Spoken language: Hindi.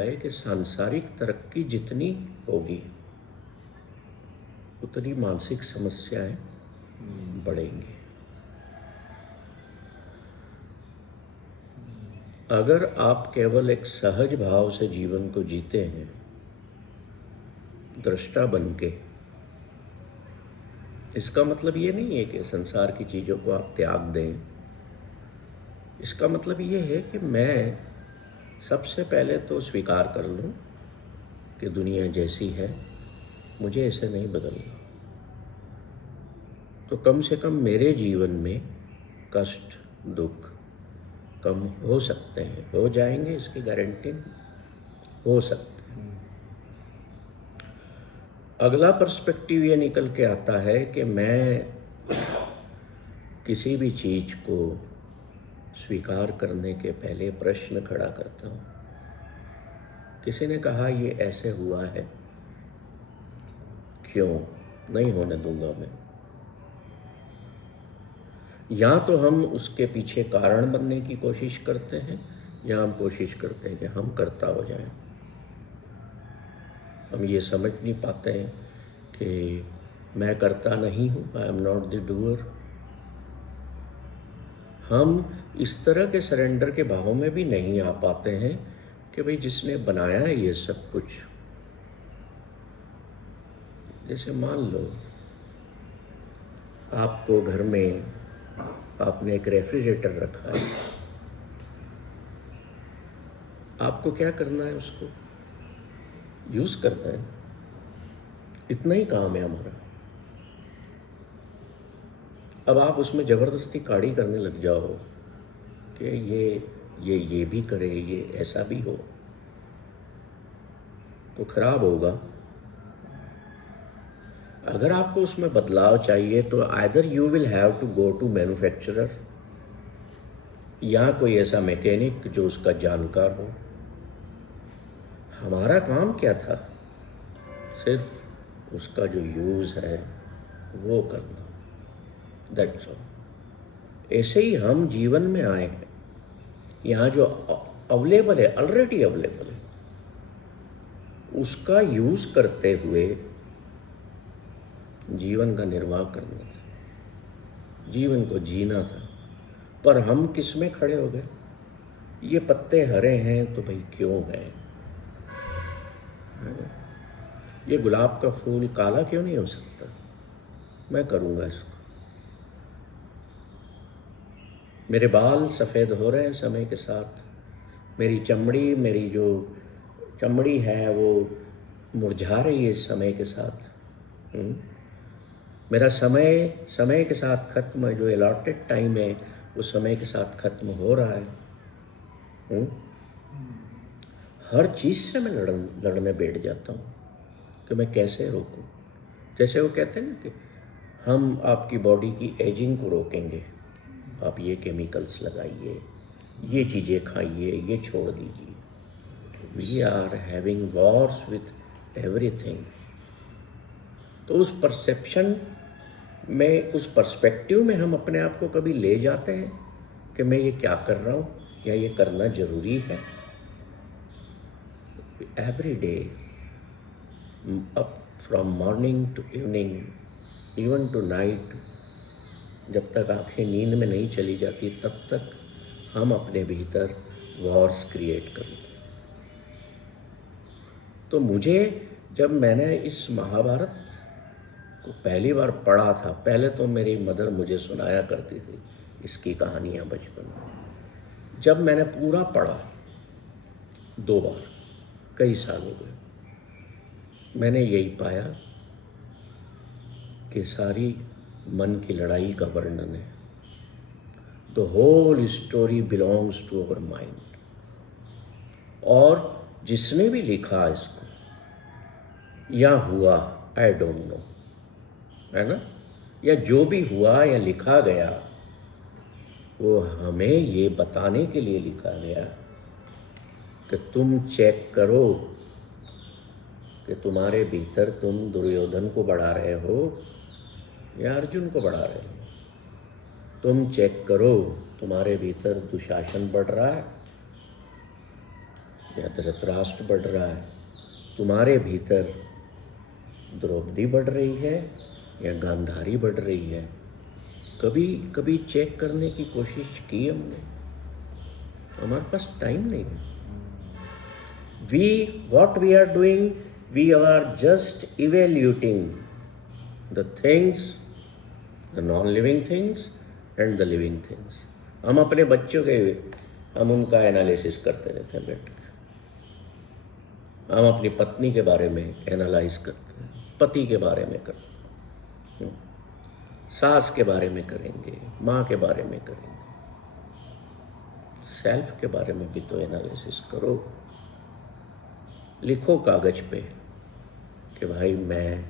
है कि सांसारिक तरक्की जितनी होगी उतनी मानसिक समस्याएं बढ़ेंगी। अगर आप केवल एक सहज भाव से जीवन को जीते हैं, दृष्टा बन के, इसका मतलब ये नहीं है कि संसार की चीज़ों को आप त्याग दें। इसका मतलब ये है कि मैं सबसे पहले तो स्वीकार कर लूं कि दुनिया जैसी है, मुझे इसे नहीं बदलना। तो कम से कम मेरे जीवन में कष्ट, दुख कम हो सकते हैं, हो जाएंगे, इसकी गारंटी हो सकते हैं। अगला पर्सपेक्टिव ये निकल के आता है कि मैं किसी भी चीज़ को स्वीकार करने के पहले प्रश्न खड़ा करता हूँ। किसी ने कहा ये ऐसे हुआ है, क्यों? नहीं होने दूंगा मैं। या तो हम उसके पीछे कारण बनने की कोशिश करते हैं, या हम कोशिश करते हैं कि हम कर्ता हो जाएं। हम ये समझ नहीं पाते हैं कि मैं कर्ता नहीं हूँ, I am not the doer. हम इस तरह के सरेंडर के भाव में भी नहीं आ पाते हैं कि भाई जिसने बनाया है ये सब कुछ। जैसे मान लो आपको घर में आपने एक रेफ्रिजरेटर रखा है, आपको क्या करना है? उसको यूज करना है, इतना ही काम है हमारा। अब आप उसमें जबरदस्ती काड़ी करने लग जाओ कि ये भी करे, ये ऐसा भी हो, तो खराब होगा। अगर आपको उसमें बदलाव चाहिए तो either you will have to go to manufacturer, या कोई ऐसा मैकेनिक जो उसका जानकार हो। हमारा काम क्या था? सिर्फ उसका जो यूज है वो करना, दैट्स ऑल। ऐसे ही हम जीवन में आए हैं, यहाँ जो अवेलेबल है, ऑलरेडी अवेलेबल है, उसका यूज करते हुए जीवन का निर्वाह करना था, जीवन को जीना था। पर हम किस में खड़े हो गए? ये पत्ते हरे हैं तो भाई क्यों है? ये गुलाब का फूल काला क्यों नहीं हो सकता? मैं करूँगा इसको। मेरे बाल सफ़ेद हो रहे हैं समय के साथ, मेरी जो चमड़ी है वो मुरझा रही है समय के साथ। मेरा समय के साथ खत्म है, जो अलॉटेड टाइम है वो समय के साथ खत्म हो रहा है। हर चीज़ से मैं लड़ने बैठ जाता हूँ कि मैं कैसे रोकूं। जैसे वो कहते हैं ना कि हम आपकी बॉडी की एजिंग को रोकेंगे, आप ये केमिकल्स लगाइए, ये चीज़ें खाइए, ये छोड़ दीजिए। We are having wars with everything. तो उस परसेप्शन में, उस पर्सपेक्टिव में हम अपने आप को कभी ले जाते हैं कि मैं ये क्या कर रहा हूँ, या ये करना ज़रूरी है? Every day, up from morning to evening, even to night, जब तक आंखें नींद में नहीं चली जाती तब तक हम अपने भीतर वॉर्स क्रिएट करते हैं। तो मुझे, जब मैंने इस महाभारत को पहली बार पढ़ा था, पहले तो मेरी मदर मुझे सुनाया करती थी इसकी कहानियाँ बचपन में। जब मैंने पूरा पढ़ा 2 बार, कई साल हो गए, मैंने यही पाया कि सारी मन की लड़ाई का वर्णन है। The whole story belongs to our mind. और जिसने भी लिखा इसको या हुआ, आई डोंट नो, है ना, या जो भी हुआ या लिखा गया, वो हमें ये बताने के लिए लिखा गया कि तुम चेक करो कि तुम्हारे भीतर तुम दुर्योधन को बढ़ा रहे हो या अर्जुन को बढ़ा रहे हो। तुम चेक करो तुम्हारे भीतर दुशासन बढ़ रहा है या धृतराष्ट्र बढ़ रहा है, तुम्हारे भीतर द्रौपदी बढ़ रही है या गांधारी बढ़ रही है? कभी कभी चेक करने की कोशिश की हमने? हमारे पास टाइम नहीं है। what we are doing, we are just evaluating the things, the non-living things and the living things. हम अपने बच्चों के हम उनका एनालिसिस करते रहते हैं बैठ के। हम अपनी पत्नी के बारे में एनालाइज करते हैं, पति के बारे में करते हैं, सास के बारे में करेंगे, माँ के बारे में करेंगे। सेल्फ के बारे में भी तो एनालिसिस करो। लिखो कागज पे कि भाई मैं